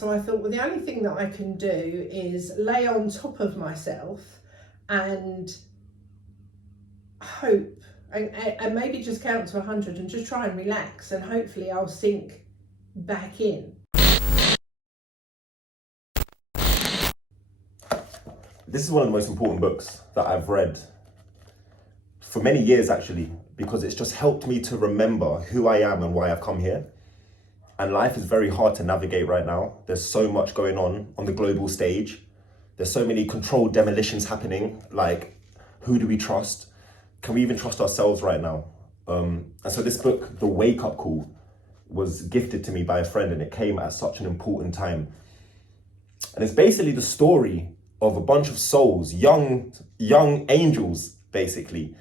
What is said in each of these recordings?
So I thought, well, the only thing that I can do is lay on top of myself and hope and maybe just count to 100 and just try and relax, and hopefully I'll sink back in. This is one of the most important books that I've read for many years, actually, because it's just helped me to remember who I am and why I've come here. And life is very hard to navigate right now. There's so much going on the global stage. There's so many controlled demolitions happening. Like, who do we trust? Can we even trust ourselves right now? And so this book, The Wake Up Call, was gifted to me by a friend, and it came at such an important time. And it's basically the story of a bunch of souls, young angels, basically,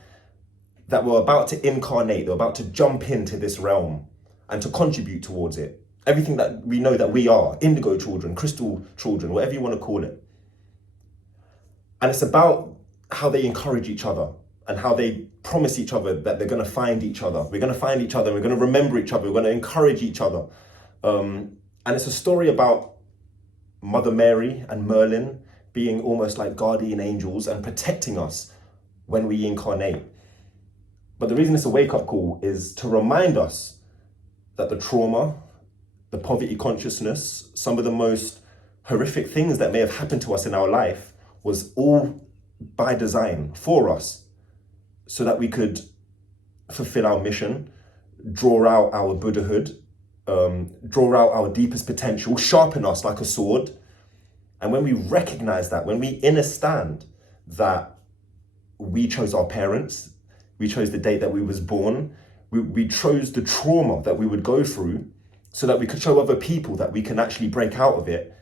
that were about to incarnate. They're about to jump into this realm and to contribute towards it. Everything that we know that we are, indigo children, crystal children, whatever you want to call it. And it's about how they encourage each other and how they promise each other that they're going to find each other. We're going to find each other. We're going to remember each other. We're going to encourage each other. And it's a story about Mother Mary and Merlin being almost like guardian angels and protecting us when we incarnate. But the reason it's a wake-up call is to remind us that the trauma, the poverty consciousness, some of the most horrific things that may have happened to us in our life was all by design for us, so that we could fulfill our mission, draw out our Buddhahood, draw out our deepest potential, sharpen us like a sword. And when we recognize that, when we understand that we chose our parents, we chose the date that we was born, we chose the trauma that we would go through so that we could show other people that we can actually break out of it.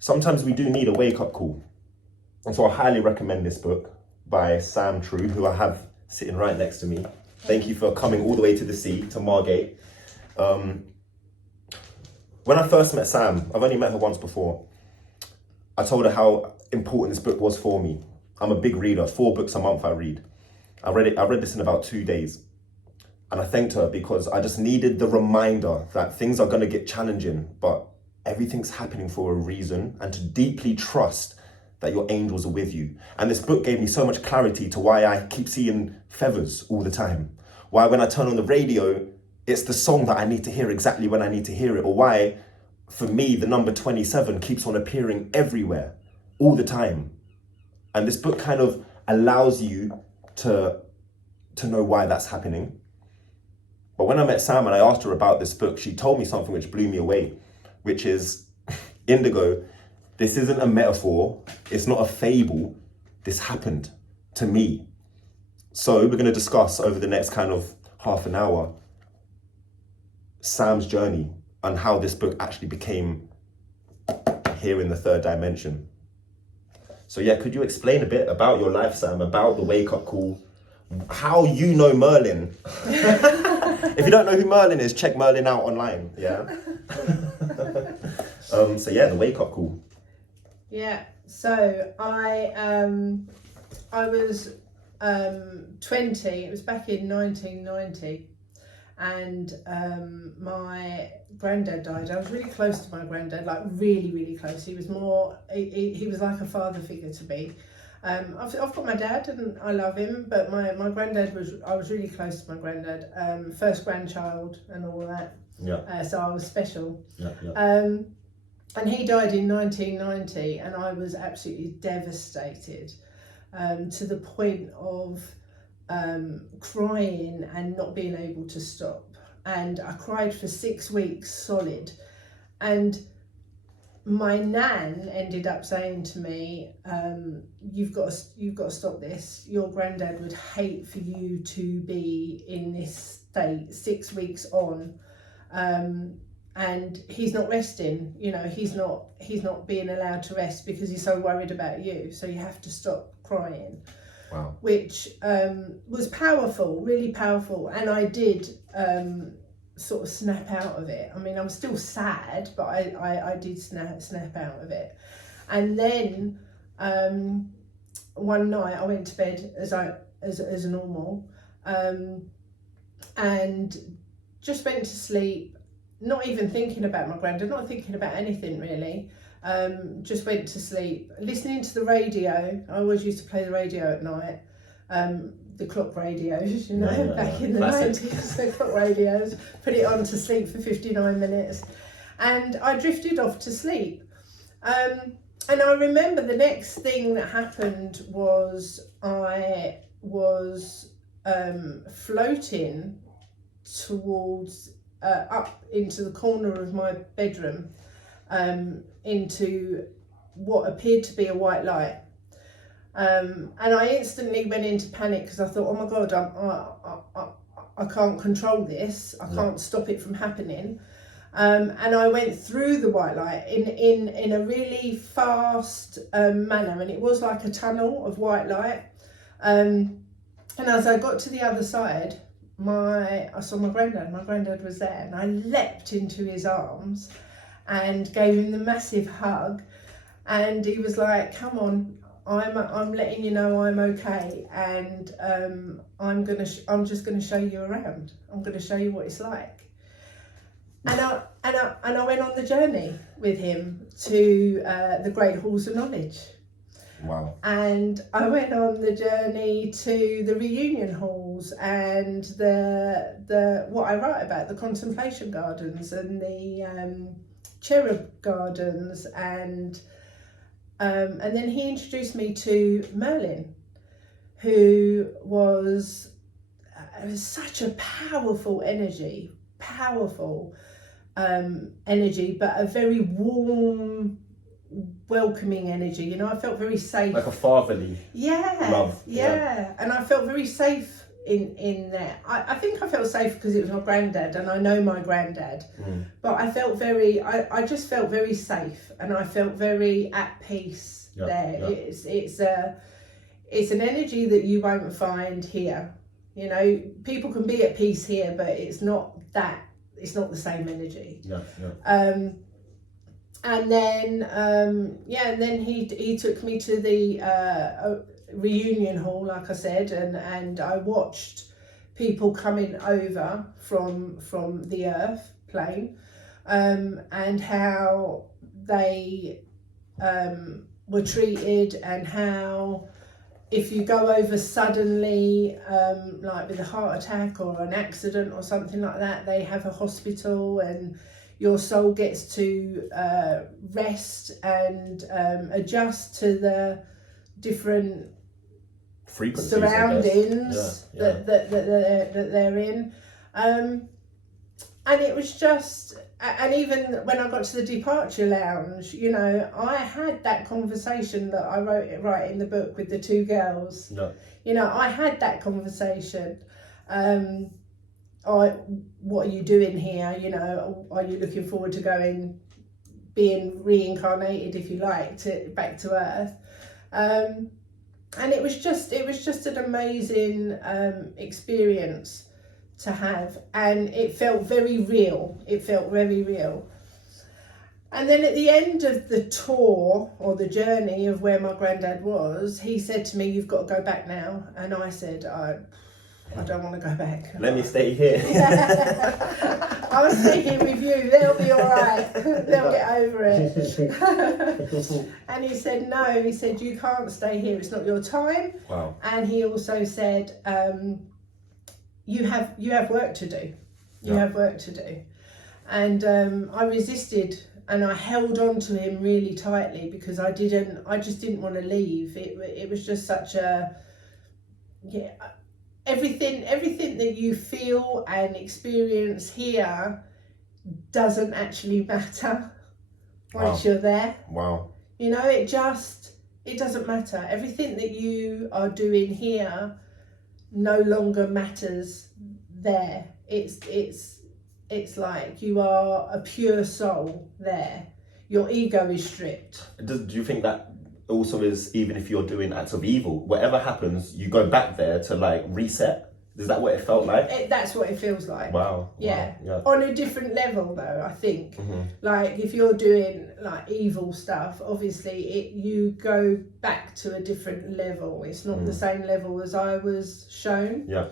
Sometimes we do need a wake-up call. And so I highly recommend this book by Sam True, who I have sitting right next to me. Thank you for coming all the way to the sea, to Margate. When I first met Sam, I've only met her once before, I told her how important this book was for me. I'm a big reader, 4 books a month I read. I read this in about 2 days. And I thanked her because I just needed the reminder that things are going to get challenging, but everything's happening for a reason, and to deeply trust that your angels are with you. And this book gave me so much clarity to why I keep seeing feathers all the time. Why when I turn on the radio, it's the song that I need to hear exactly when I need to hear it. Or why, for me, the number 27 keeps on appearing everywhere, all the time. And this book kind of allows you to know why that's happening. But when I met Sam and I asked her about this book, she told me something which blew me away, which is, Indigo, this isn't a metaphor, it's not a fable, this happened to me. So we're going to discuss over the next kind of half an hour Sam's journey and how this book actually became here in the 3rd dimension. So yeah, could you explain a bit about your life, Sam, about the wake-up call, how you know Merlin? If you don't know who Merlin is, check Merlin out online, yeah? So yeah, the wake-up call. Yeah, so I was 20, it was back in 1990, and my granddad died. I was really close to my granddad, like really, really close. He was he was like a father figure to me. I've got my dad and I love him, but my granddad I was really close to my granddad, first grandchild and all that. Yeah. So I was special. Yeah. And he died in 1990, and I was absolutely devastated, to the point of crying and not being able to stop. And I cried for 6 weeks solid. And my nan ended up saying to me, you've got to stop this. Your granddad would hate for you to be in this state 6 weeks on. And he's not resting, he's not being allowed to rest because he's so worried about you. So you have to stop crying. Wow. Which was powerful, really powerful. And I did sort of snap out of it. I mean, I was still sad, but I did snap out of it. And then one night I went to bed as normal, and just went to sleep. not even thinking about my granddad, not thinking about anything really. Just went to sleep, listening to the radio. I always used to play the radio at night. The clock radios, you know, back in the 90s, the clock radios, put it on to sleep for 59 minutes. And I drifted off to sleep. And I remember the next thing that happened was I was floating towards, up into the corner of my bedroom, into what appeared to be a white light. And I instantly went into panic because I thought, oh my God, I can't control this. I can't stop it from happening. And I went through the white light in a really fast manner, and it was like a tunnel of white light. And as I got to the other side, I saw my granddad. My granddad was there, and I leapt into his arms and gave him the massive hug. And he was like, "Come on, I'm letting you know I'm okay, and I'm just gonna show you around. I'm gonna show you what it's like." And I went on the journey with him to the Great Halls of Knowledge. Wow. And I went on the journey to the reunion halls and the what I write about, the contemplation gardens and the cherub gardens, and then he introduced me to Merlin, who was such a powerful energy, but a very warm, welcoming energy. You know, I felt very safe. Like a fatherly love. Yeah. And I felt very safe in there. I think I felt safe because it was my granddad, and I know my granddad. But I felt I just felt very safe, and I felt very at peace there. It's an energy that you won't find here. You know, people can be at peace here, but it's not the same energy. And then he took me to the reunion hall, like I said, and I watched people coming over from the earth plane, and how they were treated, and how if you go over suddenly, like with a heart attack or an accident or something like that, they have a hospital, and your soul gets to rest and adjust to the different frequencies, surroundings that they're in. And it was just, and even when I got to the departure lounge, you know, I had that conversation that I write in the book with the two girls. You know, I had that conversation. What are you doing here? You know, are you looking forward to being reincarnated, if you like, back to Earth? And it was just an amazing experience to have, and it felt very real. And then at the end of the tour, or the journey of where my granddad was, he said to me, "You've got to go back now." And I said, I don't want to go back. Let me stay here. I'll stay here with you. They'll be all right. They'll get over it. And he said, no. He said, you can't stay here. It's not your time. Wow. And he also said, you have work to do. You have work to do. And I resisted, and I held on to him really tightly because I just didn't want to leave. It was just such a, everything that you feel and experience here doesn't actually matter once you're there. Wow. You know, it doesn't matter. Everything that you are doing here no longer matters there. It's like you are a pure soul there. Your ego is stripped. Do you think that also is, even if you're doing acts of evil, whatever happens, you go back there to like reset? Is that what it felt like? That's what it feels like. Wow. Yeah. Wow. On a different level though, I think. Mm-hmm. Like if you're doing like evil stuff, obviously you go back to a different level. It's not the same level as I was shown. Yeah.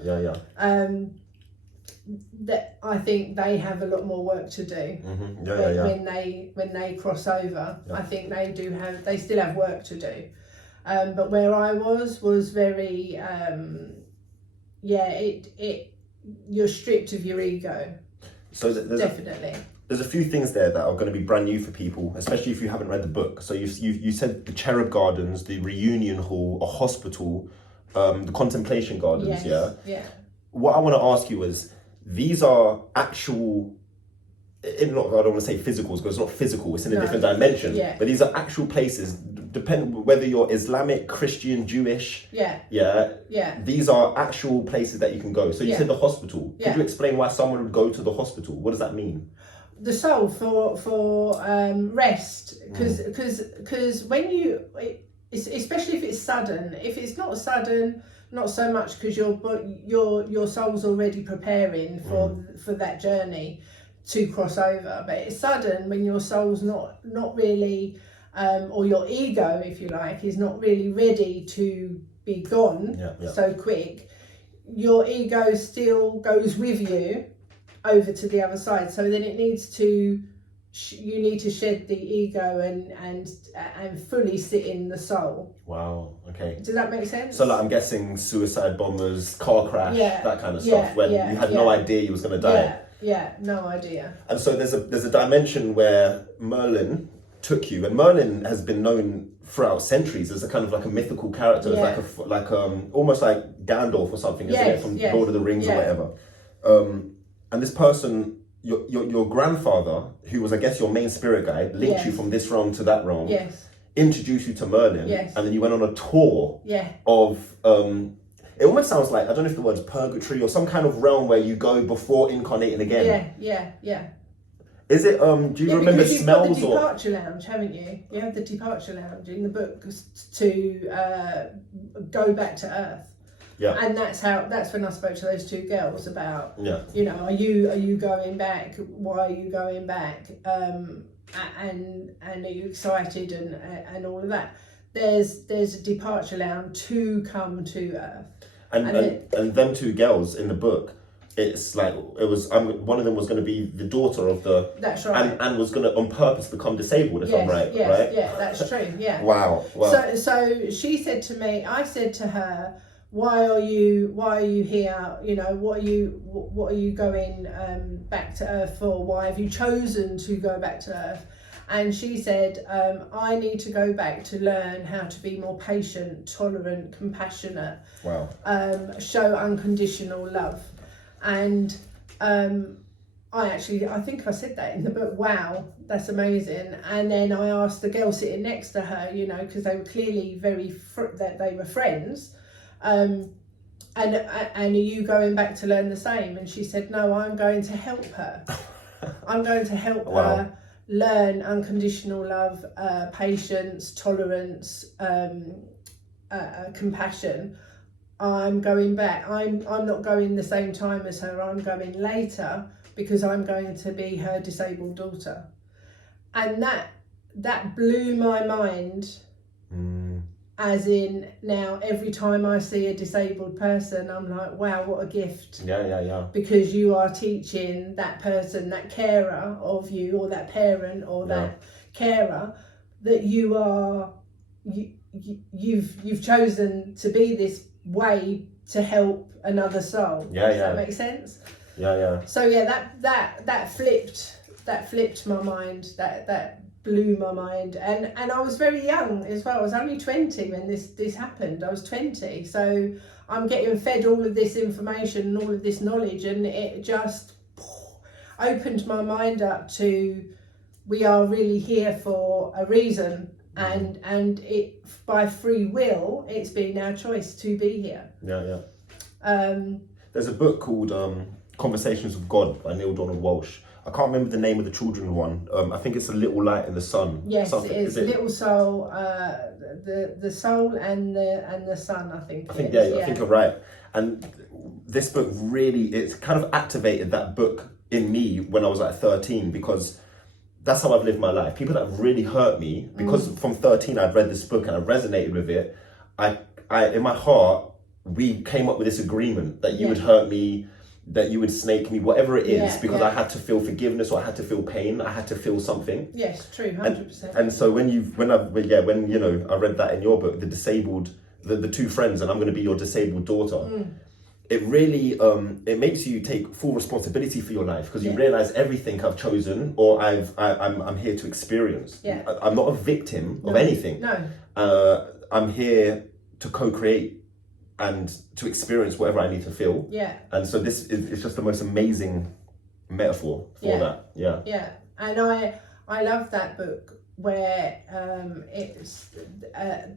that I think they have a lot more work to do. Mm-hmm. When they cross over. I think they still have work to do. But where I was very you're stripped of your ego. So definitely. There's a few things there that are going to be brand new for people, especially if you haven't read the book. So you said the Cherub Gardens, the Reunion Hall, a hospital, the Contemplation Gardens. Yes. Yeah. What I want to ask you is, these are actual. I don't want to say physicals, because it's not physical. It's in a different dimension. Yeah. But these are actual places. Depend whether you're Islamic, Christian, Jewish. Yeah. Yeah. These are actual places that you can go. So you said the hospital. Could you explain why someone would go to the hospital? What does that mean? The soul for rest, because when especially if it's sudden. If it's not sudden, not so much, because your soul's already preparing for that journey to cross over. But it's sudden when your soul's not really, or your ego, if you like, is not really ready to be gone so quick. Your ego still goes with you over to the other side. So then it needs to, you need to shed the ego and fully sit in the soul. Wow. Okay. Does that make sense? So like, I'm guessing suicide bombers, car crash, that kind of stuff, when you had no idea you was going to die. Yeah, no idea. And so there's a dimension where Merlin took you, and Merlin has been known throughout centuries as a kind of like a mythical character, as like almost like Gandalf or something, isn't it, from Lord of the Rings or whatever. And this person, your grandfather, who was, I guess, your main spirit guide, linked you from this realm to that realm. Yes. Introduced you to Merlin. Yes. And then you went on a tour. Of it almost sounds like, I don't know if the word's purgatory or some kind of realm where you go before incarnating again. Yeah. Is it? Do you remember because smells? You've got the departure lounge, haven't you? You have the departure lounge in the book to go back to Earth. Yeah. And that's when I spoke to those two girls about, are you going back? Why are you going back? And are you excited and all of that? There's a departure lounge to come to Earth. And them two girls in the book, it's like it was. One of them was going to be the daughter of the. That's right. And was going to on purpose become disabled. If I'm right. Yes, right. Yeah, that's true. Yeah. Wow. So she said to me, I said to her, why are you here? What are you going back to Earth for? Why have you chosen to go back to Earth? And she said, I need to go back to learn how to be more patient, tolerant, compassionate. Wow. Show unconditional love. And I think I said that in the book. Wow, that's amazing. And then I asked the girl sitting next to her, because they were clearly that they were friends. And are you going back to learn the same? And she said, no, I'm going to help her. I'm going to help her learn unconditional love, patience, tolerance, compassion. I'm going back. I'm not going the same time as her. I'm going later because I'm going to be her disabled daughter. And that blew my mind. As in, now every time I see a disabled person, I'm like, wow, what a gift. Yeah. Because you are teaching that person, that carer of you, or that parent, or that carer, that you've chosen to be this way to help another soul. Does that make sense? Yeah. So that flipped my mind. That blew my mind, and I was very young as well. I was only 20 when this happened. I was 20, so I'm getting fed all of this information and all of this knowledge, and it just opened my mind up to, we are really here for a reason, and it, by free will, it's been our choice to be here. There's a book called Conversations with God by Neil Donald Walsh. I can't remember the name of the children's one. I think it's A Little Light in the Sun. Yes, it is. Little Soul, the Soul and the Sun, I think. I think you're right. And this book it's kind of activated that book in me when I was like 13, because that's how I've lived my life. People that have really hurt me, because from 13 I'd read this book and I resonated with it. I in my heart, we came up with this agreement that you would hurt me, that you would snake me, whatever it is, Yeah, because yeah. I had to feel forgiveness or I had to feel pain. I had to feel something. Yes, true, 100%. And so when you know, I read that in your book, the two friends, and I'm going to be your disabled daughter. It really it makes you take full responsibility for your life, because you realize everything I've chosen or I'm here to experience. Yeah. I'm not a victim of anything. No. I'm here to co-create and to experience whatever I need to feel. Yeah. And so this is just the most amazing metaphor for that. Yeah. Yeah. And I love that book where it's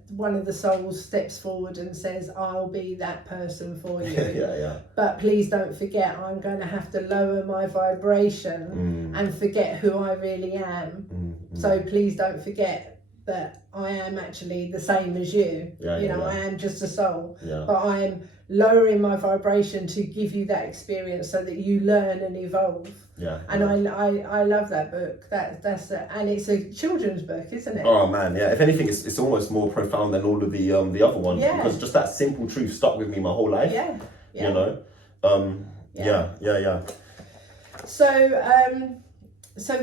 one of the souls steps forward and says, I'll be that person for you. Yeah. But please don't forget, I'm going to have to lower my vibration and forget who I really am. So please don't forget that I am actually the same as you. I am just a soul. But I am lowering my vibration to give you that experience so that you learn and evolve. And I love that book. And it's a children's book, isn't it? Oh man, yeah. If anything, it's almost more profound than all of the other ones, because just that simple truth stuck with me my whole life. You know. Yeah. So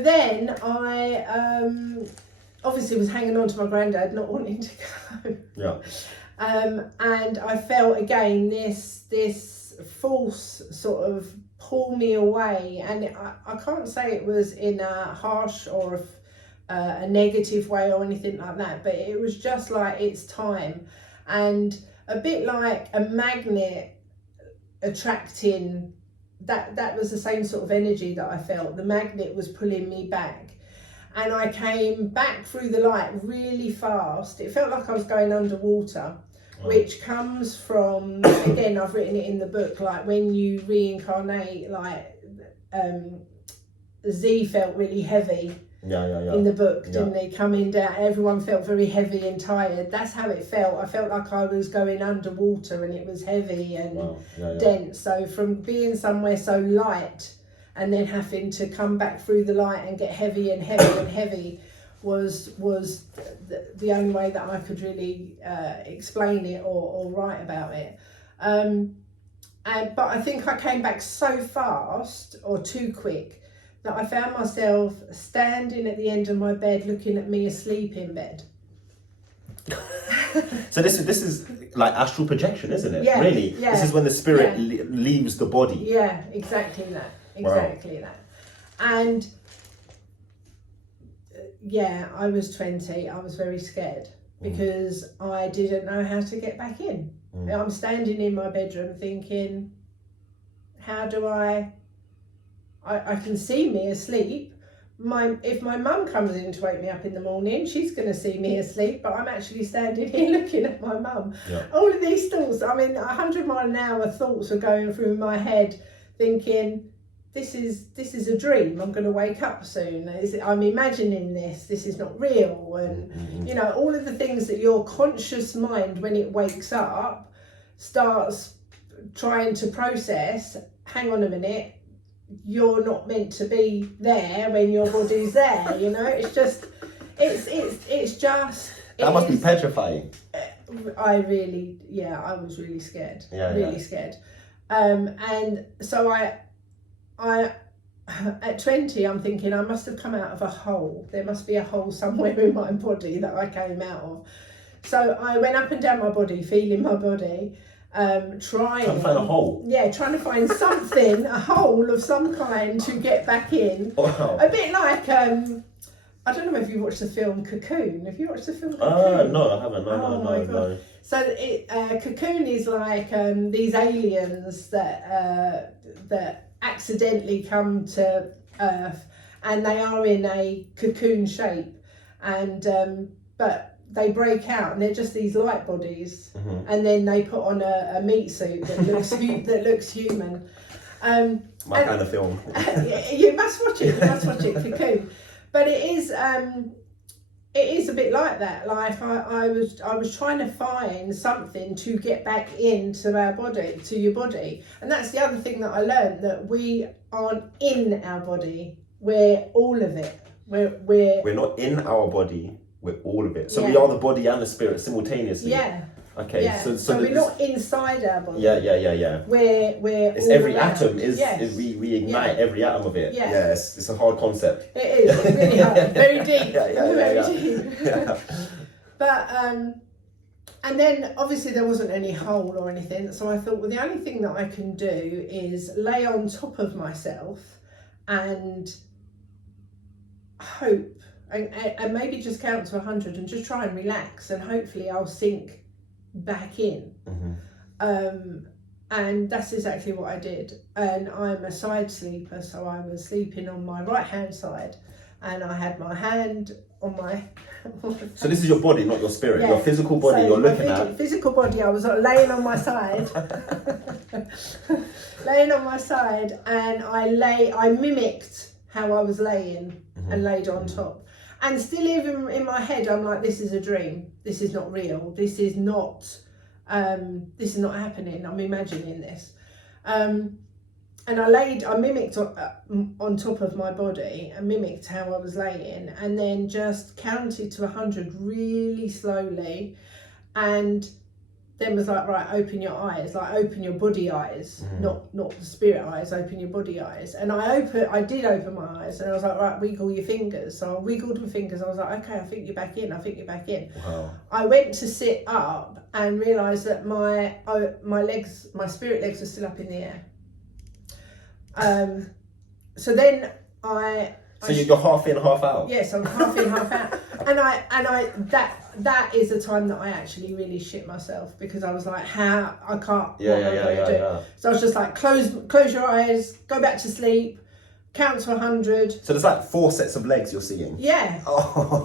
then I obviously was hanging on to my granddad, not wanting to go. And I felt again this force sort of pull me away, and I can't say it was in a harsh or a negative way or anything like that, but it was just like it's time, and a bit like a magnet attracting. That was the same sort of energy that I felt. The magnet was pulling me back, and I came back through the light really fast. It felt like I was going underwater. Which comes from, again, I've written it in the book, like when you reincarnate, like Z felt really heavy in the book, didn't he? Coming down, everyone felt very heavy and tired. That's how it felt. I felt like I was going underwater and it was heavy and dense. So from being somewhere so light and then having to come back through the light and get heavy and heavy and heavy was the only way that I could really explain it or write about it. But I think I came back so fast or too quick that I found myself standing at the end of my bed looking at me asleep in bed. So this is like astral projection, isn't it? Yeah, really? Yeah, this is when the spirit leaves the body. Yeah, exactly that. Exactly that. And I was 20. I was very scared because I didn't know how to get back in. I'm standing in my bedroom thinking, how do I can see me asleep. If my mum comes in to wake me up in the morning, she's going to see me asleep, but I'm actually standing here looking at my mum. All of these thoughts, 100 mile an hour thoughts were going through my head thinking, this is a dream. I'm going to wake up soon. I'm imagining this. This is not real. And, all of the things that your conscious mind, when it wakes up, starts trying to process. Hang on a minute. You're not meant to be there when your body's there. It's just, it's just. That must be petrifying. I was really scared. Scared. And so I at 20, I'm thinking I must have come out of a hole. There must be a hole somewhere in my body that I came out of. So I went up and down my body, feeling my body, trying to find a hole. Yeah, trying to find something, a hole of some kind to get back in. Wow. A bit like I don't know if you watched the film Cocoon. Have you watched the film Cocoon? No, I haven't. No. So Cocoon is like these aliens that accidentally come to Earth, and they are in a cocoon shape, and but they break out and they're just these light bodies, and then they put on a meat suit that looks that looks human. My kind of film. You must watch it. Cocoon. But it is a bit like that. Like I was trying to find something to get back into our body, to your body. And that's the other thing that I learned, that we aren't in our body. We're all of it. We're not in our body. We're all of it. So we are the body and the spirit simultaneously. Yeah. Okay, Yeah. so So we're not inside our body. Yeah. We're It's all every around. atom is Yes. we ignite every atom of it. Yeah. Yeah, it's a hard concept. It is. It's really hard. Very deep. Very deep. Yeah. But and then obviously there wasn't any hole or anything, so I thought, well, the only thing that I can do is lay on top of myself and hope, and maybe just count to 100 and just try and relax, and hopefully I'll sink back in. And that's exactly what I did. And I'm a side sleeper, so I was sleeping on my right hand side, and I had my hand on my So this is your body, not your spirit. Yeah. Your physical body, So you're my looking at. physical body, I was laying on my side, laying on my side, and I mimicked how I was laying and laid on top. And still, even in my head, I'm like, this is a dream. This is not real. This is not happening. I'm imagining this. And I mimicked on top of my body, and mimicked how I was laying, and then just counted to 100 really slowly, and then was like, right, open your eyes, like open your body eyes, not the spirit eyes, open your body eyes. And I did open my eyes, and I was like, right, wiggle your fingers. So I wiggled my fingers. I was like, okay, I think you're back in. Wow. I went to sit up and realised that my legs, my spirit legs, were still up in the air. So then So you're half in, half out. Yes, I'm half in, half out, and that is the time that I actually really shit myself, because I was like, how I can't. Yeah. So I was just like, close your eyes, go back to sleep, count to 100. So there's like 4 sets of legs you're seeing. Yeah. Oh.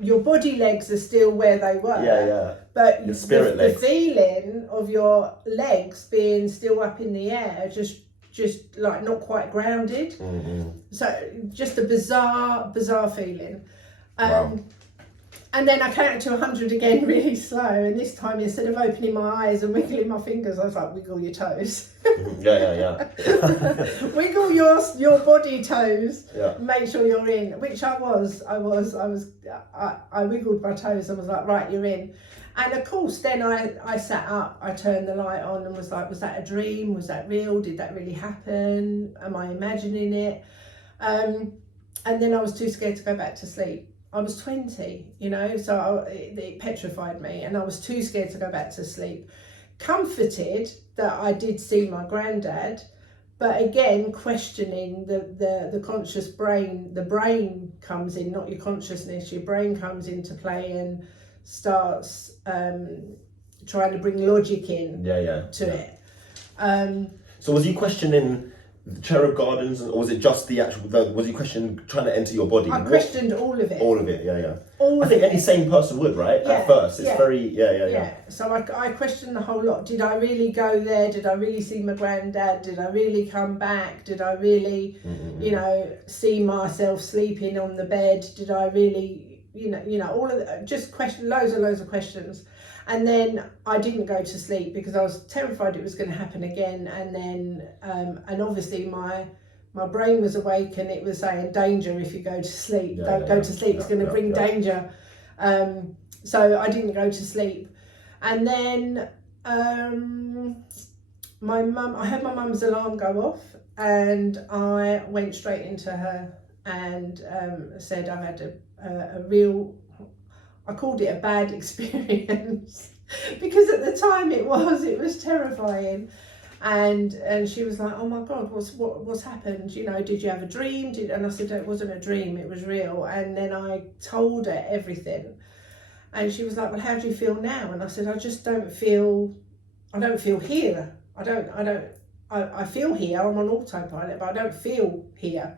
Your body legs are still where they were. Yeah. But your spirit legs. The feeling of your legs being still up in the air, just like not quite grounded. So just a bizarre feeling. Wow. And then I counted to 100 again really slow, and this time, instead of opening my eyes and wiggling my fingers, I was like, wiggle your toes. Yeah. Wiggle your body toes. Yeah. Make sure you're in, which I was. I wiggled my toes and was like, right, you're in. And of course, then I sat up, I turned the light on and was like, was that a dream? Was that real? Did that really happen? Am I imagining it? And then I was too scared to go back to sleep. I was 20, so it petrified me, and I was too scared to go back to sleep. Comforted that I did see my granddad, but again, questioning the conscious brain. The brain comes in, not your consciousness. Your brain comes into play and starts trying to bring logic in to it. So was you questioning the cherub gardens, or was it just the actual? Was you questioning trying to enter your body? I questioned all of it. All of it, yeah. I think any sane person would, right? At first, it's very, yeah. So I questioned the whole lot. Did I really go there? Did I really see my granddad? Did I really come back? Did I really, see myself sleeping on the bed? Did I really, all of the, just loads of questions. And then I didn't go to sleep because I was terrified it was going to happen again. And then, and obviously my brain was awake, and it was saying, danger if you go to sleep. Don't go to sleep, it's going to bring danger. So I didn't go to sleep. And then I heard my mum's alarm go off, and I went straight into her and said I've had a real, I called it a bad experience because at the time it was terrifying, and she was like, oh my God, what's happened? Did you have a dream? And I said, it wasn't a dream, it was real. And then I told her everything, and she was like, well, how do you feel now? And I said, I don't feel here. I feel here, I'm on autopilot, but I don't feel here.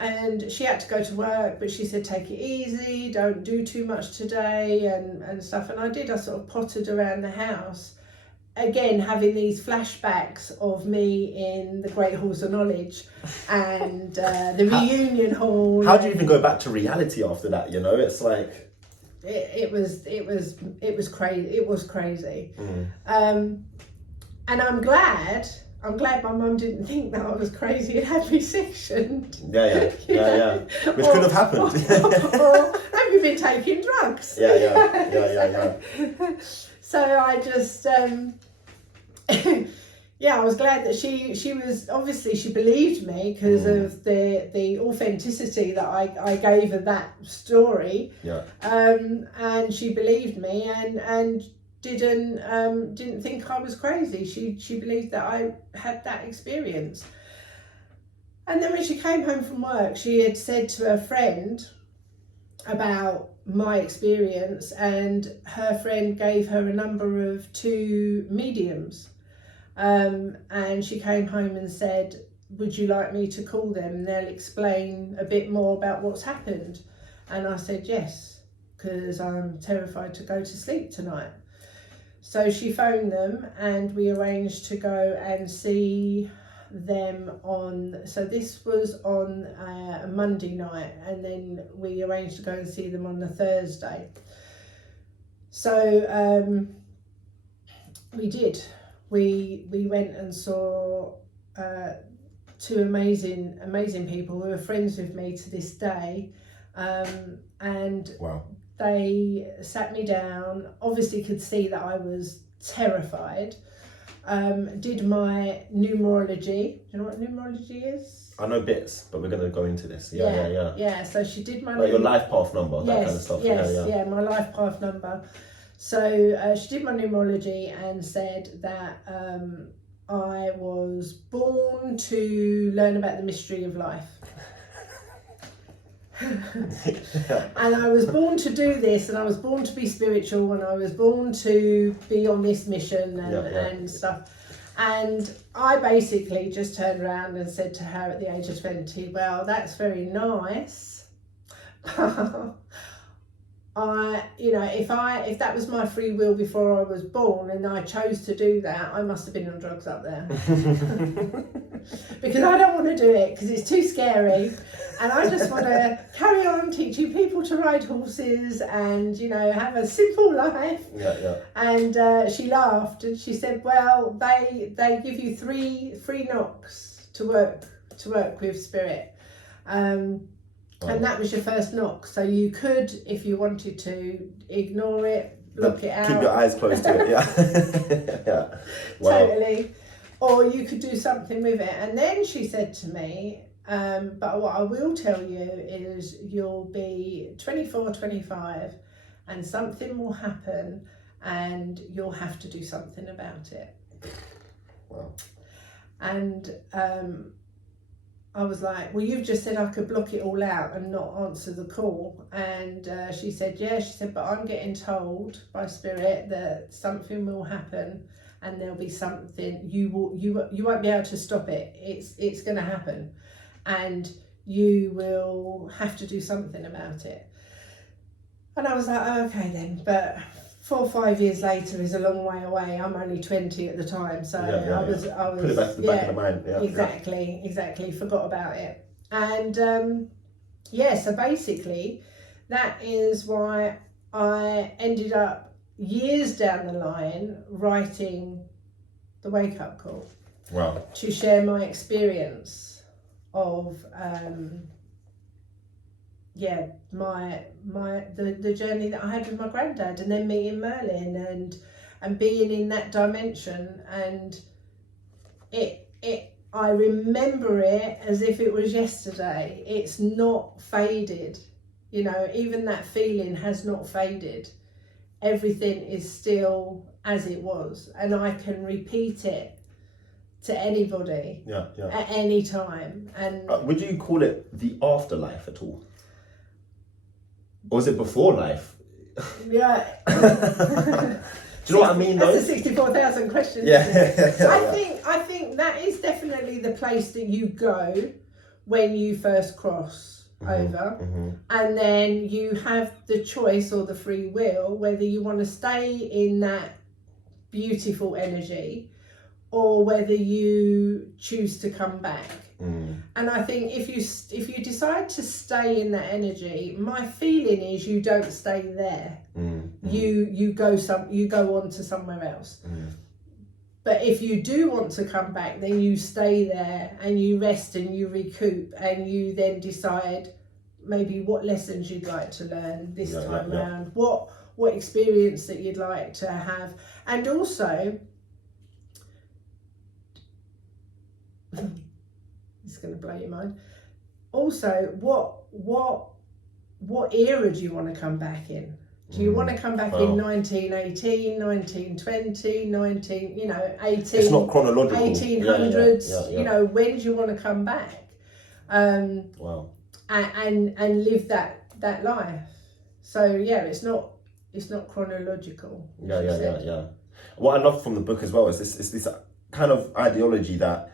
And she had to go to work, but she said, take it easy, don't do too much today, and stuff. And I did. I sort of pottered around the house, again, having these flashbacks of me in the Great Halls of Knowledge and the reunion hall. How do you even go back to reality after that? It's like... It was crazy. It was crazy. And I'm glad my mum didn't think that I was crazy and had me sectioned. Yeah. Which could have happened. Or have you been taking drugs? Yeah. So I just, I was glad that she was, obviously she believed me because of the authenticity that I gave of that story. Yeah. And she believed me and didn't think I was crazy. She believed that I had that experience. And then when she came home from work, she had said to her friend about my experience, and her friend gave her a number of 2 mediums. And she came home and said, would you like me to call them? They'll explain a bit more about what's happened. And I said, yes, because I'm terrified to go to sleep tonight. So she phoned them and we arranged to go and see them on, so this was on a Monday night, and then we arranged to go and see them on the Thursday. So we did. We went and saw 2 amazing people who are friends with me to this day, and wow. They sat me down, obviously could see that I was terrified, did my numerology. Do you know what numerology is? I know bits, but we're going to go into this. Yeah. So she did my... Like your life path number, that kind of stuff. Yeah, my life path number. So she did my numerology and said that I was born to learn about the mystery of life. And I was born to do this, and I was born to be spiritual, and I was born to be on this mission and stuff. And I basically just turned around and said to her at the age of 20, well, that's very nice. If that was my free will before I was born and I chose to do that, I must have been on drugs up there. Because I don't want to do it because it's too scary, and I just want to carry on teaching people to ride horses and have a simple life. And she laughed and she said, well, they give you three knocks to work with spirit. And that was your first knock. So you could, if you wanted to, ignore it, block it out. Keep your eyes closed to it, yeah. Wow. Totally. Or you could do something with it. And then she said to me, but what I will tell you is you'll be 24, 25, and something will happen and you'll have to do something about it. Wow. And I was like, well, you've just said I could block it all out and not answer the call. And she said, but I'm getting told by spirit that something will happen and there'll be something, you won't be able to stop it. It's going to happen and you will have to do something about it. And I was like, oh, okay then, but 4 or 5 years later is a long way away. I'm only 20 at the time, so I was put it back to the back of the mind. Exactly. Forgot about it. And so basically, that is why I ended up years down the line writing the wake up call. Wow. To share my experience of the journey that I had with my granddad, and then meeting Merlin and being in that dimension, and I remember it as if it was yesterday. It's not faded, even that feeling has not faded. Everything is still as it was, and I can repeat it to anybody at any time. And would you call it the afterlife at all? Or was it before life? Yeah. Do you know what I mean? That's a 64,000 question. I think that is definitely the place that you go when you first cross over, and then you have the choice or the free will whether you want to stay in that beautiful energy or whether you choose to come back. And I think if you decide to stay in that energy, my feeling is you don't stay there. You go on to somewhere else. But if you do want to come back, then you stay there and you rest and you recoup, and you then decide, maybe what lessons you'd like to learn this time yeah. around, what experience that you'd like to have, and also it's going to blow your mind. Also, what era do you want to come back in? Do you want to come back in 1918, 1920, 18? It's not chronological. 1800s. You know, when do you want to come back? Wow. And live that life. So yeah, it's not chronological. Yeah. What I love from the book as well is this kind of ideology that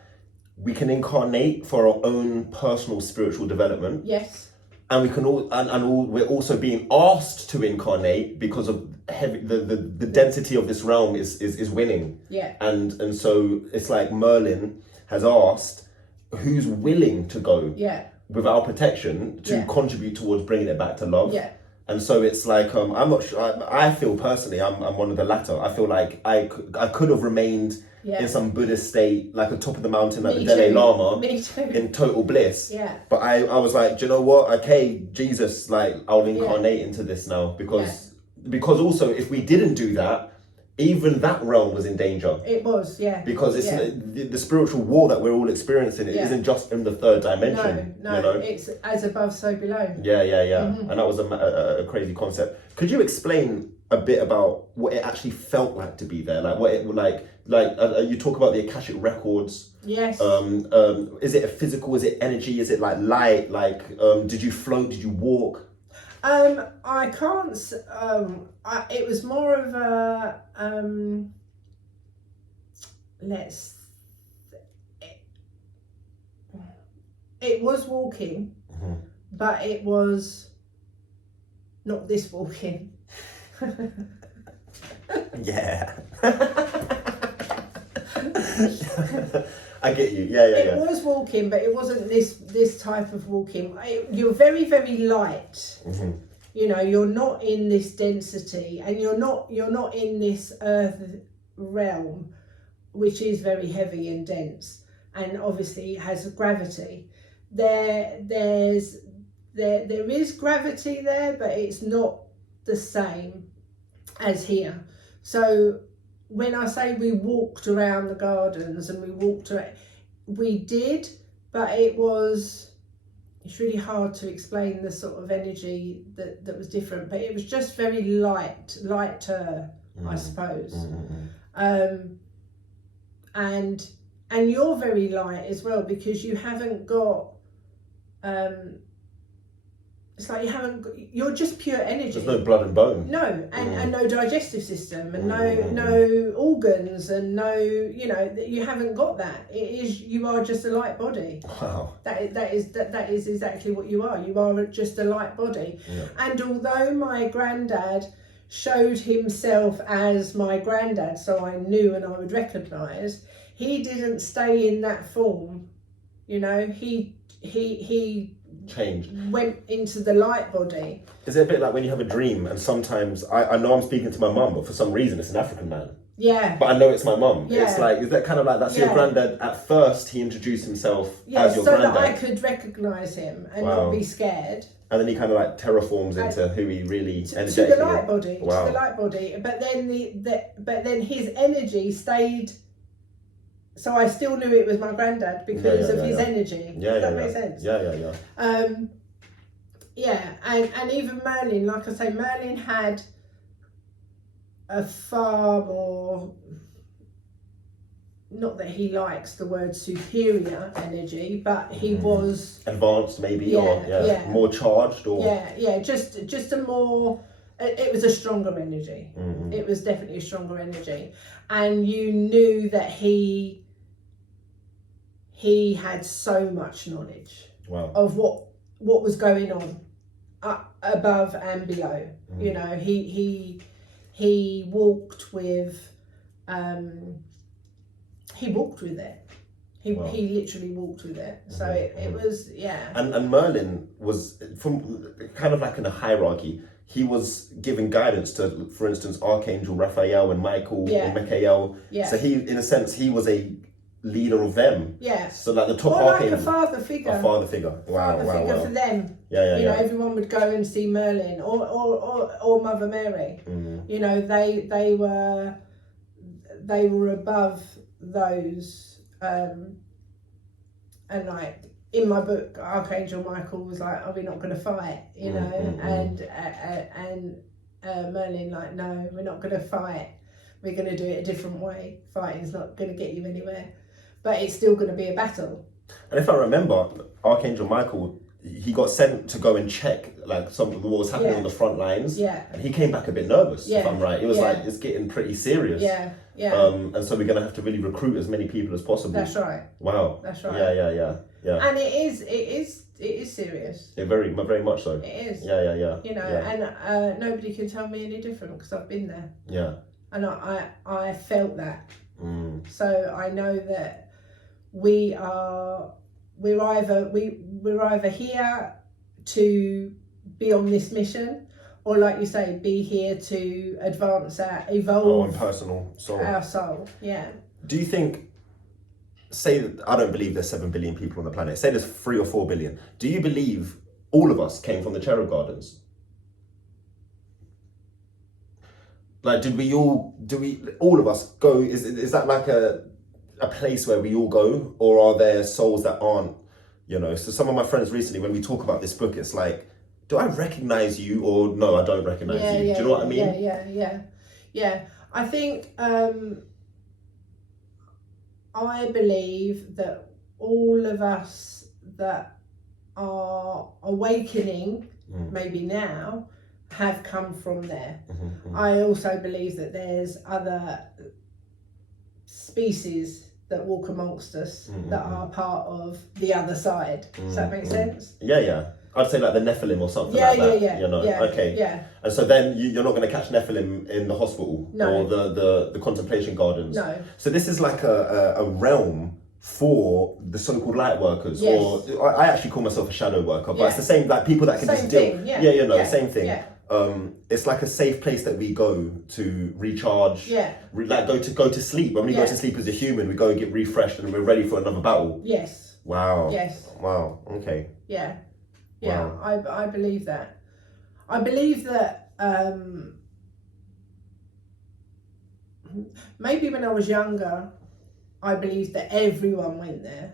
we can incarnate for our own personal spiritual development. Yes. And we can we're also being asked to incarnate because of the density of this realm is winning. Yeah. And so it's like Merlin has asked who's willing to go with our protection to contribute towards bringing it back to love. Yeah. And so it's like I'm not sure. I feel personally I'm one of the latter. I feel like I could have remained in some Buddhist state, like on top of the mountain, like the Dalai Lama, in total bliss. Yeah. But I was like, do you know what? Okay, Jesus, like I'll incarnate into this now because also if we didn't do that, even that realm was in danger. It was, yeah. Because it's the spiritual war that we're all experiencing. It isn't just in the third dimension. No, you know? It's as above, so below. Yeah. Mm-hmm. And that was a crazy concept. Could you explain a bit about what it actually felt like to be there? Like what it like you talk about the Akashic records. Yes. Is it a physical? Is it energy? Is it like light? Like did you float? Did you walk? I can't. It was more of a It was walking, but it was not this walking. Yeah. I get you. Yeah. It was walking, but it wasn't this type of walking. You're very, very light. Mm-hmm. You know, you're not in this density, and you're not in this earth realm, which is very heavy and dense, and obviously has gravity. There is gravity there, but it's not the same as here. So when I say we walked around the gardens and we did, but it's really hard to explain the sort of energy that was different, but it was just very lighter, I suppose. And you're very light as well, because you haven't got, it's like you're just pure energy. There's no blood and bone. No, and no digestive system, and no organs, and no, you haven't got that. You are just a light body. Wow. That is exactly what you are. You are just a light body. Yeah. And although my granddad showed himself as my granddad, so I knew and I would recognise, he didn't stay in that form. He changed, went into the light body. Is it a bit like when you have a dream and sometimes I know I'm speaking to my mum, but for some reason it's an African man? Yeah. But I know it's my mum. Yeah. It's like, is that kind of like, that's your granddad? At first he introduced himself as your granddad. So that I could recognise him and not be scared. And then he kind of like terraforms into who he really energetically to the light body. Wow. To the light body. But then his energy stayed. So I still knew it was my granddad because of his energy. Does that make sense? Yeah. And even Merlin, like I say, Merlin had a far more, not that he likes the word superior energy, but he was advanced maybe, more charged, or just a more. It was a stronger energy. It was definitely a stronger energy, and you knew that he had so much knowledge of what was going on above and below. He walked with it. He literally walked with it. So it was And Merlin was from kind of like in a hierarchy. He was giving guidance to, for instance, Archangel Raphael and Michael or Michael. Yeah. So he, in a sense, he was a leader of them. Yeah. So like the top or like archangel. a father figure. A father figure. Wow, Father wow, figure wow. for them. Yeah, you know, everyone would go and see Merlin or Mother Mary. You know, they were above those. And like in my book, Archangel Michael was like, "Are we not going to fight?" You know, and Merlin like, "No, we're not going to fight. We're going to do it a different way. Fighting's not going to get you anywhere, but it's still going to be a battle." And if I remember, Archangel Michael, he got sent to go and check like something what was happening on the front lines. Yeah. And he came back a bit nervous, if I'm right. It was like, it's getting pretty serious. Yeah. And so we're gonna have to really recruit as many people as possible. That's right. Wow. That's right. Yeah. And it is serious. Yeah, very much so. It is. Yeah. You know, and nobody can tell me any different because I've been there. Yeah. And I felt that. So I know that we're either here to be on this mission, or like you say, be here to evolve and personal soul. our soul. Yeah. Do you think, say that I don't believe there's 7 billion people on the planet, say there's 3 or 4 billion, do you believe all of us came from the cherub gardens? Like, do we all of us go, is that like a place where we all go, or are there souls that aren't, you know? So some of my friends recently, when we talk about this book, it's like, do I recognize you, or no, I don't recognize you? Do you know what I mean? Yeah. I think I believe that all of us that are awakening, maybe now, have come from there. I also believe that there's other species that walk amongst us that are part of the other side. Does that make sense? Yeah. I'd say like the Nephilim or something like that. You know? Okay. Yeah. And so then you're not going to catch Nephilim in the hospital or the contemplation gardens. No. So this is like a realm for the so-called light workers, Yes. or I actually call myself a shadow worker, but it's the same, like people that can Same just deal. thing, yeah. You know, Yeah. same thing. Yeah. It's like a safe place that we go to recharge. Like go to sleep. When we go to sleep as a human, we go and get refreshed and we're ready for another battle. Yes. Wow. Yes. Wow. Okay. Yeah. Wow. I believe that. I believe that maybe when I was younger, I believed that everyone went there.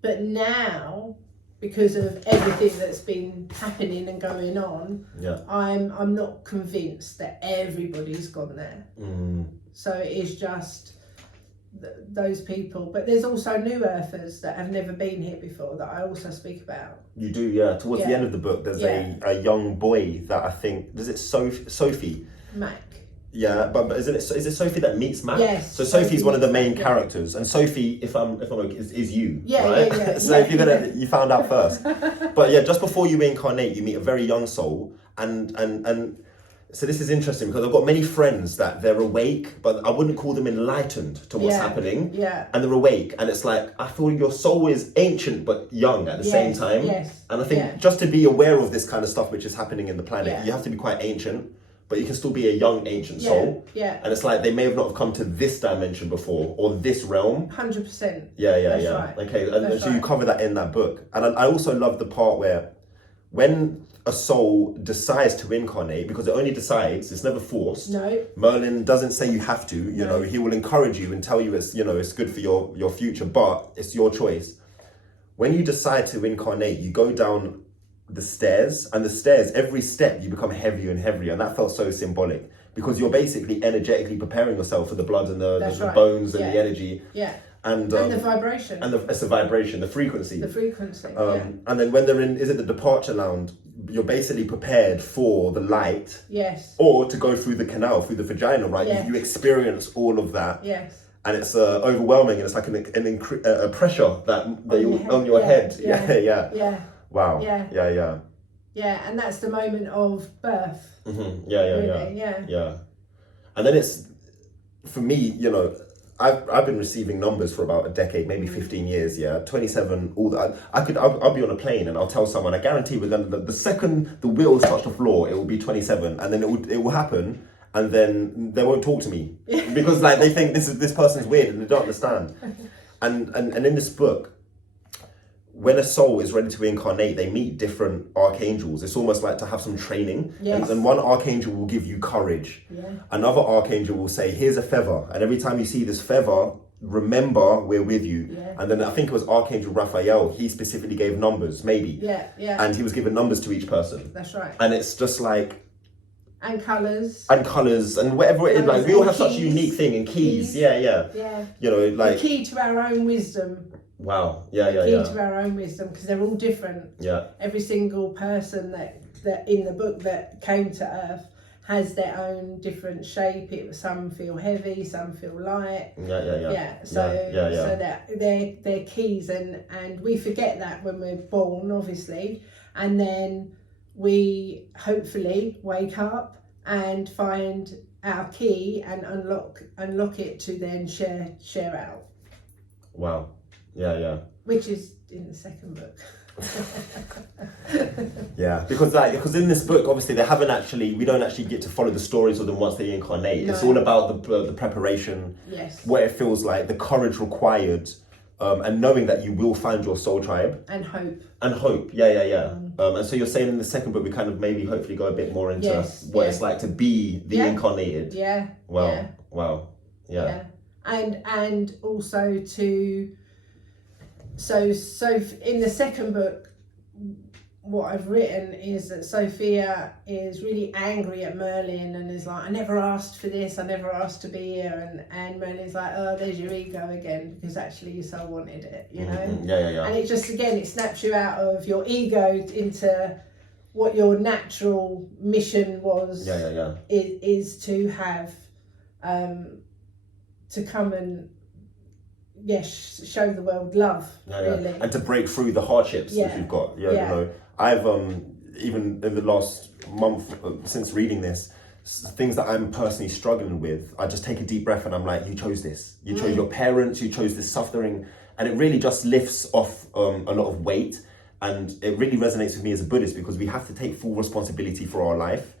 But now, because of everything that's been happening and going on, I'm not convinced that everybody's gone there. So it is just those people. But there's also new earthers that have never been here before that I also speak about. You do, yeah. Towards the end of the book, there's a young boy that I think, is it Sophie? Mac. Yeah, but is it Sophie that meets Mac? Yes. So Sophie's one of the main characters, and Sophie, if I'm okay, is you, Yeah, right? yeah. So if you found out first, but yeah, just before you reincarnate, you meet a very young soul, and so this is interesting because I've got many friends that they're awake, but I wouldn't call them enlightened to what's happening. Yeah. And they're awake, and it's like I feel your soul is ancient but young at the same time. Yes. And I think just to be aware of this kind of stuff which is happening in the planet, you have to be quite ancient. But you can still be a young ancient soul. Yeah. And it's like they may have not have come to this dimension before or this realm. 100%. Yeah. Right. Okay, and so you cover that in that book. And I also love the part where when a soul decides to incarnate, because it only decides, it's never forced. No. Merlin doesn't say you have to, you know, he will encourage you and tell you it's, you know, it's good for your future, but it's your choice. When you decide to incarnate, you go down the stairs, and the stairs, every step you become heavier and heavier, and that felt so symbolic because you're basically energetically preparing yourself for the blood and the bones and the energy. Yeah. And the vibration. And it's the vibration, the frequency. The frequency. And then when they're in, is it the departure lounge? You're basically prepared for the light. Yes. Or to go through the canal, through the vagina, right? Yes. You experience all of that. Yes. And it's overwhelming, and it's like a pressure on your head. Yeah. Wow. Yeah, and that's the moment of birth. Yeah. And then it's, for me, you know, I've been receiving numbers for about a decade, maybe 15 years. 27. All that. I'll be on a plane and I'll tell someone, I guarantee we're gonna, the second the wheels touch the floor, it will be 27, and then it will happen. and then they won't talk to me because like they think this person's weird and they don't understand. And in this book, when a soul is ready to reincarnate, they meet different archangels. It's almost like to have some training. Yes. And one archangel will give you courage. Yeah. Another archangel will say, here's a feather. And every time you see this feather, remember we're with you. Yeah. And then I think it was Archangel Raphael. He specifically gave numbers, maybe. Yeah, yeah. And he was giving numbers to each person. That's right. And it's just like... And colours. And colours and whatever it is. Like, we all have such a unique thing. And keys. Yeah. Yeah. You know, like... The key to our own wisdom. Wow. Yeah. Key to our own wisdom, because they're all different. Yeah. Every single person that in the book that came to Earth has their own different shape. Some feel heavy, some feel light. Yeah. So that they're keys, and we forget that when we're born, obviously, and then we hopefully wake up and find our key and unlock it to then share out. Wow. Yeah. Which is in the second book. Yeah, because in this book, obviously, we don't actually get to follow the stories of them once they incarnate. No. It's all about the preparation, yes, what it feels like, the courage required, and knowing that you will find your soul tribe. And hope. Yeah. And so you're saying in the second book, we kind of maybe hopefully go a bit more into what it's like to be the incarnated. Yeah. Wow. Yeah. And also to... So in the second book, what I've written is that Sophia is really angry at Merlin and is like, I never asked for this, I never asked to be here, and Merlin's like, oh, there's your ego again, because actually your soul wanted it, you know? Mm-hmm. Yeah. And it just, again, it snaps you out of your ego into what your natural mission was. Yeah. Is to have, to come and show the world love, really, and to break through the hardships that you've got. You know, I've even in the last month since reading this, things that I'm personally struggling with, I just take a deep breath and I'm like, you chose this, you chose your parents, you chose this suffering, and it really just lifts off a lot of weight, and it really resonates with me as a Buddhist, because we have to take full responsibility for our life.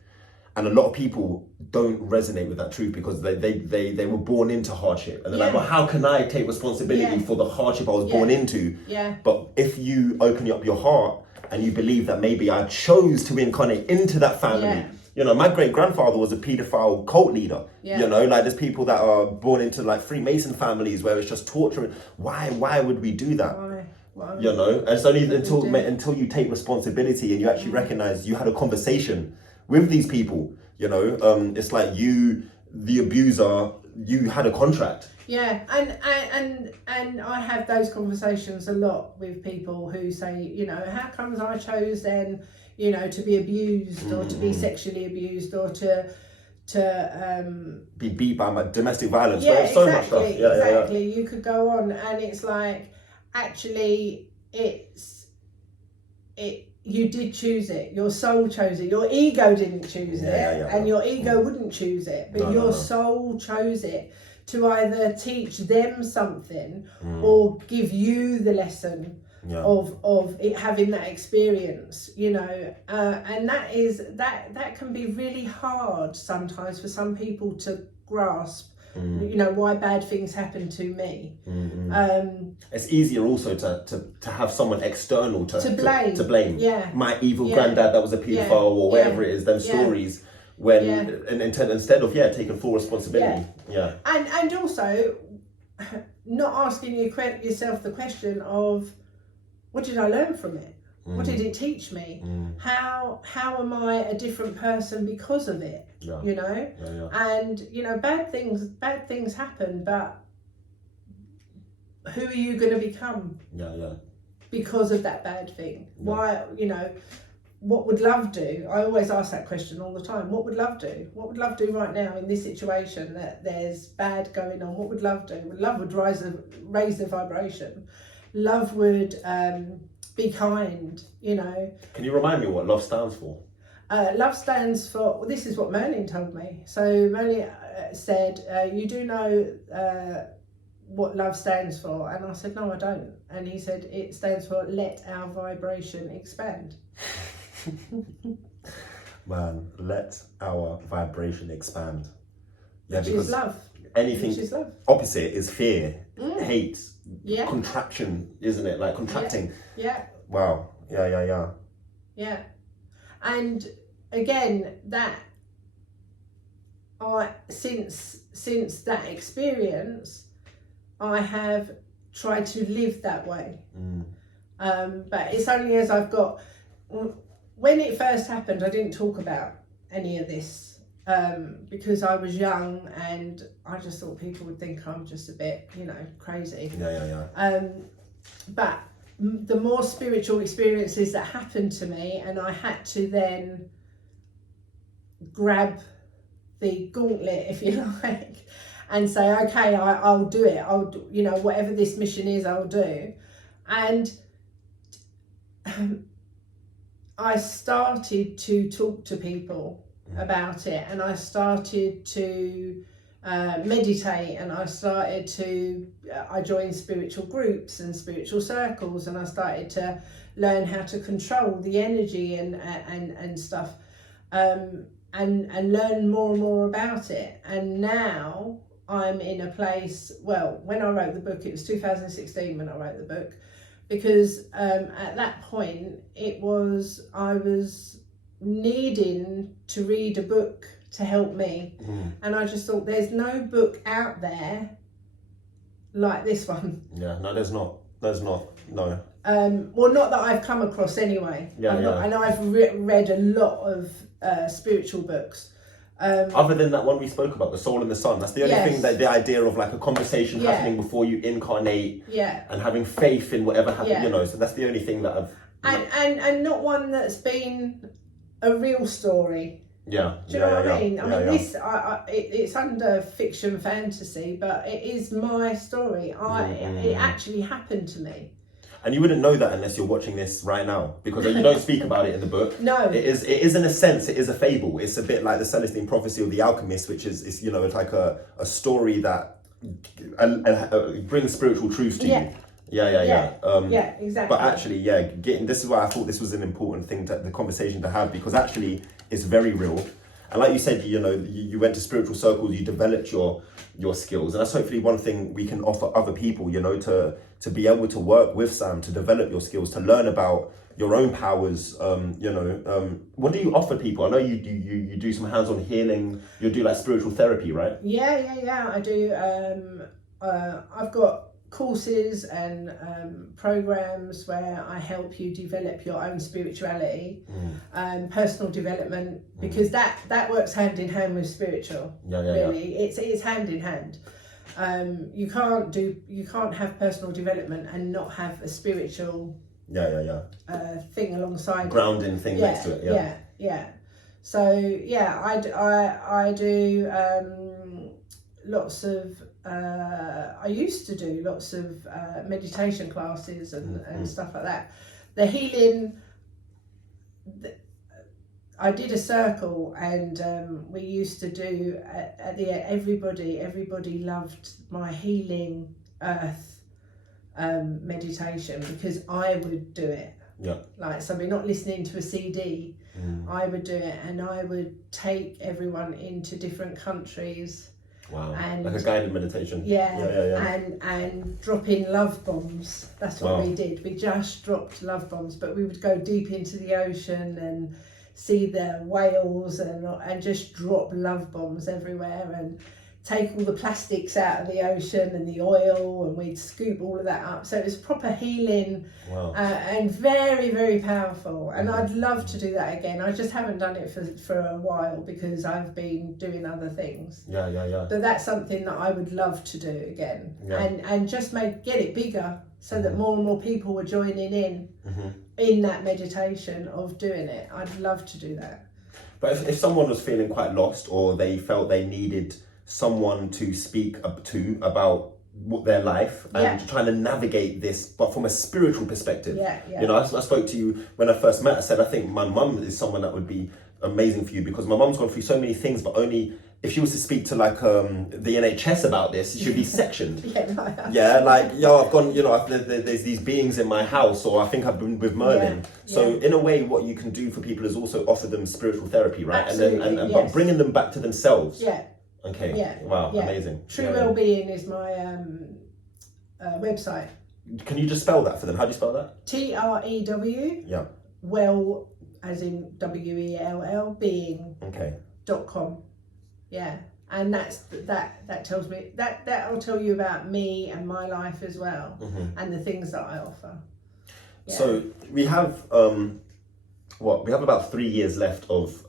And a lot of people don't resonate with that truth because they were born into hardship. And they're like, well, how can I take responsibility for the hardship I was born into? Yeah. But if you open up your heart and you believe that maybe I chose to reincarnate into that family. You know, my great-grandfather was a paedophile cult leader. You know, like there's people that are born into like Freemason families where it's just torture. Why would we do that? Why? You know, and it's only until you take responsibility and you actually recognize you had a conversation with these people, you know, it's like you, the abuser, you had a contract. Yeah, and I have those conversations a lot with people who say, you know, how comes I chose then, you know, to be abused or to be sexually abused or to be beat by my domestic violence. Yeah, so much stuff. Exactly. You could go on, and it's like, actually, you did choose it. Your soul chose it. Your ego didn't choose it, and your ego wouldn't choose it. But your soul chose it to either teach them something or give you the lesson of it, having that experience. You know, and that can be really hard sometimes for some people to grasp. You know, why bad things happen to me. It's easier also to have someone external to blame. Yeah. My evil granddad that was a paedophile or whatever it is, them stories. When and instead of taking full responsibility. And also not asking yourself the question of, what did I learn from it? What did it teach me? How am I a different person because of it? You know, and you know, bad things happen, but who are you going to become? Because of that bad thing. Why? You know, what would love do? I always ask that question all the time. What would love do? What would love do right now in this situation that there's bad going on? What would love do? Love would raise the vibration. Love would be kind, you know. Can you remind me what love stands for? Love stands for, well, this is what Merlin told me. So Merlin said, you do know what love stands for? And I said, no, I don't. And he said, it stands for let our vibration expand. Man, let our vibration expand. Yeah, Which because is love. anything Which is love. opposite is fear, hate, Yeah. contraction, isn't it? Like contracting. Yeah. Wow. Yeah. Yeah. And again, that since that experience, I have tried to live that way. But it's only as I've got, when it first happened, I didn't talk about any of this because I was young and I just thought people would think I'm just a bit, crazy. Yeah. But the more spiritual experiences that happened to me, and I had to then grab the gauntlet, if you like, and say, okay, I'll do it. I'll do, whatever this mission is, I'll do. And I started to talk to people about it, and I started to meditate, and I joined spiritual groups and spiritual circles, and I started to learn how to control the energy and stuff, and learn more and more about it. And now I'm in a place, well, when I wrote the book, it was 2016 when I wrote the book, because at that point I was needing to read a book to help me, and I just thought there's no book out there like this one. Yeah, no, there's not, no. Well, not that I've come across anyway. I know I've read a lot of spiritual books. Other than that one we spoke about, The Soul and the Sun, that's the only thing, that the idea of like a conversation happening before you incarnate, and having faith in whatever happens, so that's the only thing that I've... And not one that's been a real story. Yeah. Do you know what I mean? I mean, this, it's under fiction fantasy, but it is my story. It actually happened to me. And you wouldn't know that unless you're watching this right now, because you don't speak about it in the book. No. It is in a sense, it is a fable. It's a bit like the Celestine prophecy of the alchemist, which is it's like a story that brings spiritual truth to you. Yeah, exactly. But actually, this is why I thought this was an important thing, the conversation to have, because actually it's very real. And like you said, you went to spiritual circles, you developed your skills, and that's hopefully one thing we can offer other people, to be able to work with Sam, to develop your skills, to learn about your own powers. What do you offer people? I know you do some hands-on healing. You do like spiritual therapy, right? Yeah. I do. I've got courses and programs where I help you develop your own spirituality, personal development, because that works hand in hand with spiritual. Really, it's hand in hand. You can't have personal development and not have a spiritual thing alongside, grounding thing next to it. Yeah. So I do lots of I used to do lots of meditation classes and stuff like that. The healing, I did a circle, and we used to do at the end, everybody loved my healing earth meditation, because I would do it. So we're not listening to a CD. I would do it, and I would take everyone into different countries. Wow, and like a guided meditation. And drop in love bombs. That's what we did. We just dropped love bombs, but we would go deep into the ocean and see the whales and just drop love bombs everywhere, and take all the plastics out of the ocean and the oil, and we'd scoop all of that up. So it was proper healing. And very, very powerful. And I'd love to do that again. I just haven't done it for a while because I've been doing other things. But that's something that I would love to do again. And just get it bigger, so that more and more people were joining in that meditation of doing it. I'd love to do that. But if someone was feeling quite lost, or they felt they needed someone to speak to about their life and trying to navigate this, but from a spiritual perspective. I spoke to you when I first met. I said I think my mum is someone that would be amazing for you, because my mum's gone through so many things, but only if she was to speak to like the NHS about this, she'd be sectioned. Yeah, like, yo, I've gone, there's these beings in my house, or I think I've been with Merlin. So in a way, what you can do for people is also offer them spiritual therapy, right? Absolutely, And but bringing them back to themselves. Yeah. Okay. Yeah. Wow. Yeah. Amazing. True Wellbeing is my website. Can you just spell that for them? How do you spell that? TREW. Yeah. Well, as in WELL, being. Okay. .com. Yeah. And that tells me that'll tell you about me and my life as well, and the things that I offer. Yeah. So we have we have about 3 years left of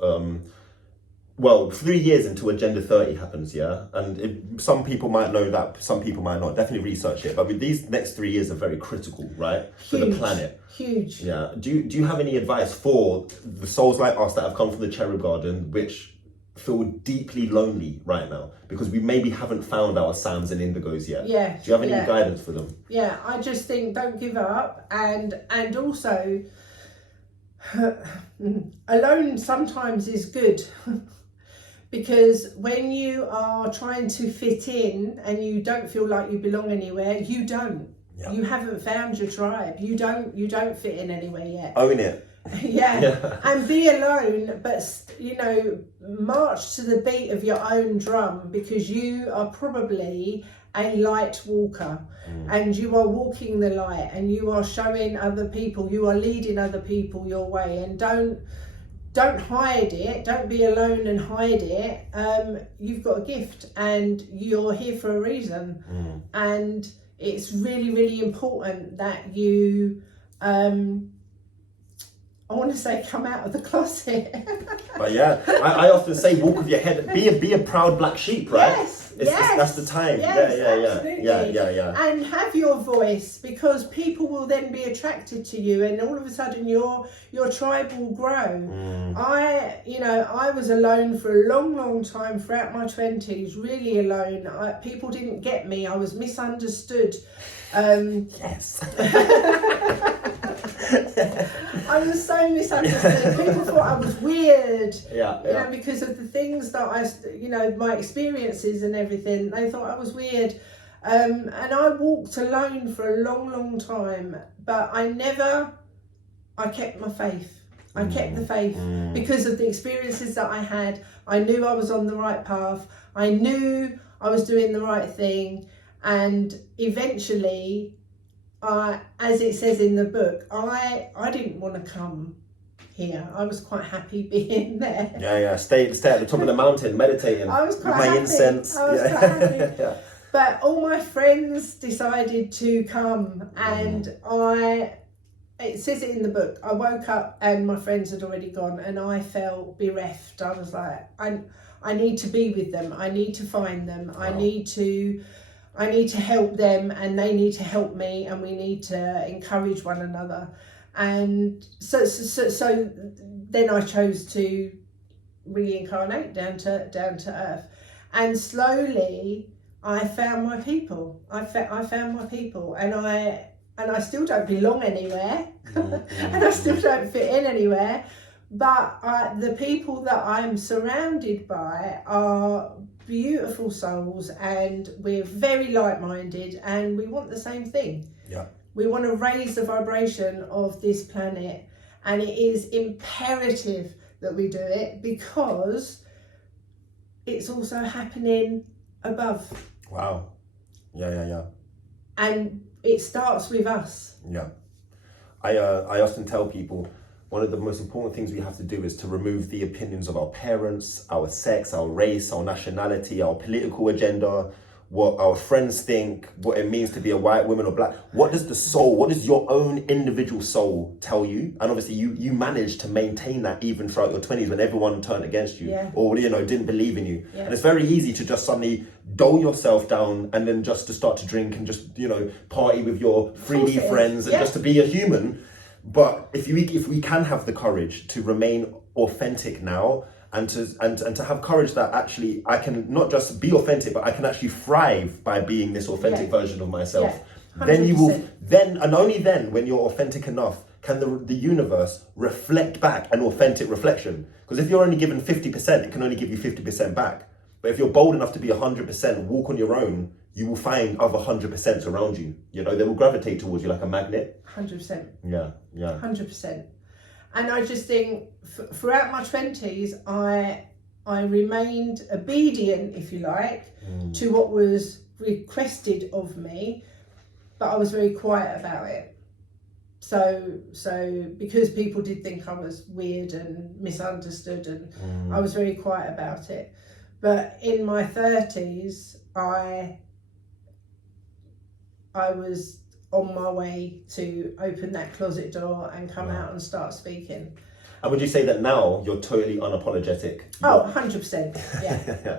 3 years until Agenda 30 happens, yeah? And some people might know that, some people might not. Definitely research it. But with these next 3 years are very critical, right? For the planet. Huge. Yeah. Do you have any advice for the souls like us that have come from the Cherub Garden, which feel deeply lonely right now? Because we maybe haven't found our Sams and Indigos yet. Yeah. Do you have any guidance for them? Yeah, I just think don't give up, and also alone sometimes is good. Because when you are trying to fit in and you don't feel like you belong anywhere, you don't. Yeah. You haven't found your tribe. You don't fit in anywhere yet. Own it. Yeah. And be alone, but march to the beat of your own drum, because you are probably a light walker, and you are walking the light, and you are showing other people, you are leading other people your way, and don't hide it. Don't be alone and hide it. You've got a gift and you're here for a reason. And it's really, really important that you, I want to say, come out of the closet. But yeah, I often say, walk with your head, be a proud black sheep, right? Yes, that's the time. Yes, Yeah. And have your voice, because people will then be attracted to you, and all of a sudden your tribe will grow. I was alone for a long time throughout my 20s, really alone. People didn't get me. I was misunderstood. Yes. I was so misunderstood. People thought I was weird. Yeah. Because of the things that my experiences and everything. They thought I was weird. And I walked alone for a long time. But I kept my faith. I kept the faith because of the experiences that I had. I knew I was on the right path. I knew I was doing the right thing. And eventually, as it says in the book, I didn't want to come here. I was quite happy being there. Yeah. Stay at the top of the mountain, meditating. I was quite my happy. incense. I was quite happy. Yeah. But all my friends decided to come, and it says it in the book, I woke up and my friends had already gone, and I felt bereft. I was like, I need to be with them. I need to find them. Wow. I need to help them, and they need to help me, and we need to encourage one another. And so then I chose to reincarnate down to earth, and slowly I found my people. I found my people, and I still don't belong anywhere, and I still don't fit in anywhere. But the people that I'm surrounded by are beautiful souls, and we're very like-minded, and we want the same thing. Yeah. We want to raise the vibration of this planet, and it is imperative that we do it, because it's also happening above. Wow. Yeah. And it starts with us. Yeah. I often tell people, one of the most important things we have to do is to remove the opinions of our parents, our sex, our race, our nationality, our political agenda, what our friends think, what it means to be a white woman or black. What does your own individual soul tell you? And obviously you managed to maintain that even throughout your 20s when everyone turned against you, or didn't believe in you. And it's very easy to just suddenly dole yourself down, and then just to start to drink and just party with your 3D friends, and just to be a human. But if we can have the courage to remain authentic now, and to have courage that actually I can not just be authentic, but I can actually thrive by being this authentic version of myself. Then you will, and only then, when you're authentic enough, can the universe reflect back an authentic reflection. Because if you're only given 50%, it can only give you 50% back. But if you're bold enough to be 100%, walk on your own, you will find other 100% around you. You know, they will gravitate towards you like a magnet. 100%. Yeah. 100%. And I just think throughout my 20s, I remained obedient, if you like, to what was requested of me, but I was very quiet about it. So because people did think I was weird and misunderstood, and I was very quiet about it. But in my 30s, I was on my way to open that closet door and come out and start speaking. And would you say that now you're totally unapologetic? Oh, 100%.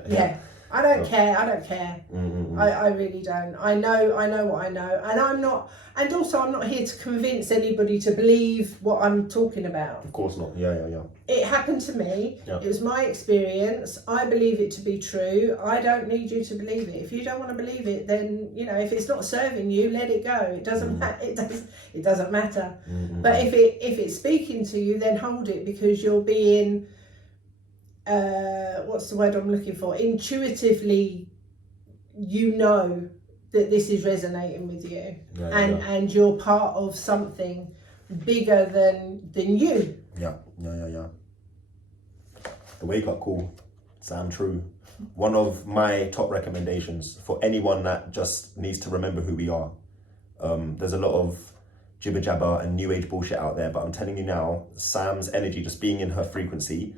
Yeah. I don't care. I really don't. I know what I know, and I'm not here to convince anybody to believe what I'm talking about. Of course not. Yeah. It happened to me. Yeah. It was my experience. I believe it to be true. I don't need you to believe it. If you don't want to believe it, then, you know, if it's not serving you, let it go. It doesn't matter. It doesn't matter. But if it's speaking to you, then hold it, because you're being what's the word I'm looking for? Intuitively, you know that this is resonating with you, and you're part of something bigger than you. Yeah. The wake up call, Sam, true. One of my top recommendations for anyone that just needs to remember who we are. There's a lot of jibber jabber and new age bullshit out there, but I'm telling you now, Sam's energy, just being in her frequency,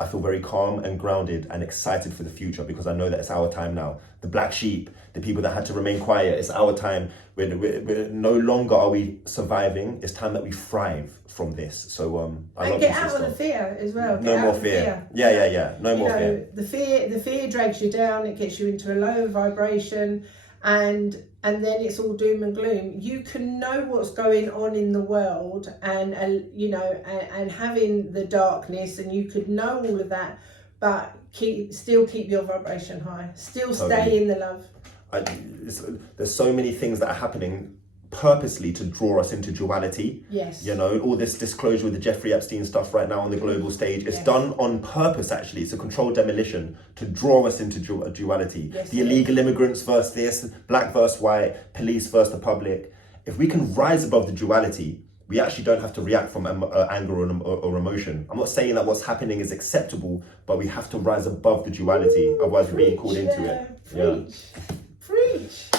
I feel very calm and grounded and excited for the future, because I know that it's our time now. The black sheep, the people that had to remain quiet, it's our time. We're no longer are we surviving. It's time that we thrive from this. So I love get out of the fear as well. No more fear. Yeah. No more fear. The fear drags you down. It gets you into a lower vibration, and then it's all doom and gloom. You can know what's going on in the world, and and having the darkness, and you could know all of that, but still keep your vibration high. Still stay in the love. There's so many things that are happening purposely to draw us into duality. Yes. You know, all this disclosure with the Jeffrey Epstein stuff right now on the global stage, it's done on purpose, actually. It's a controlled demolition to draw us into duality. Yes, the illegal immigrants versus this, black versus white, police versus the public. If we can rise above the duality, we actually don't have to react from anger or emotion. I'm not saying that what's happening is acceptable, but we have to rise above the duality, otherwise we're being called into it. Preach.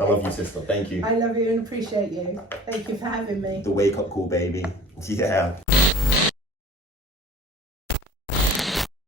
I love you, sister. Thank you. I love you and appreciate you. Thank you for having me. The wake up call, baby. Yeah.